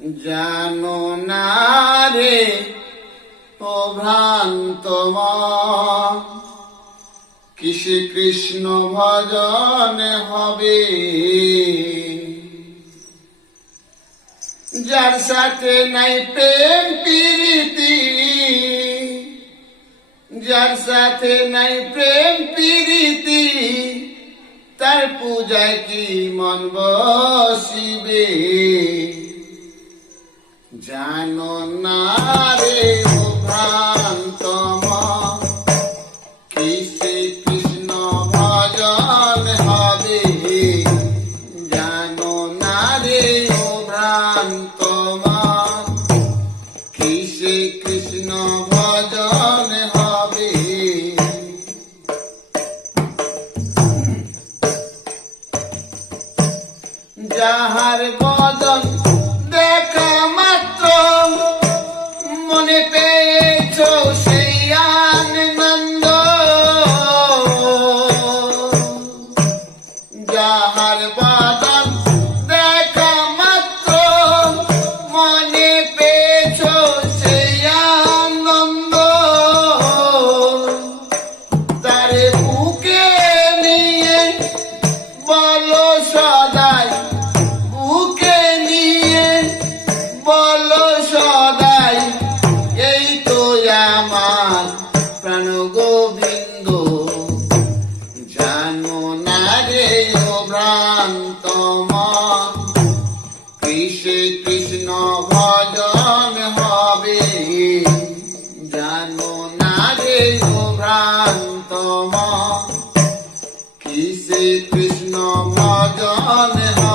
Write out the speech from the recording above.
জানো না রে ও ভ্রান্ত মন, কিসে কৃষ্ণ ভজন হবে। যার সাথে নাই প্রেম প্রীতি, যার সাথে নাই প্রেম প্রীতি, তার পূজায় কি মন বসিবে। জানো না রে ও ভ্রান্ত মন, কিসে কৃষ্ণ ভজন হবে। জানো না রে ও ভ্রান্ত মন, কিসে কৃষ্ণ ভজন হবে। যাহার বদন দেখা মাত্র মনে পেয়েছ সেই আনন্দ, যাহার বদন দেখা মাত্র মনে পেয়েছ সেই আনন্দ, তারে বুকে নিয়ে বলো সদাই, বুকে নিয়ে বলো সদাই, এই তো আমার প্রাণ গোবিন্দ। জানো না রে ও ভ্রান্ত মন, কিসে কৃষ্ণ ভজন হবে। জানো না রে ও ভ্রান্ত মন, কিসে কৃষ্ণ ভজন হবে।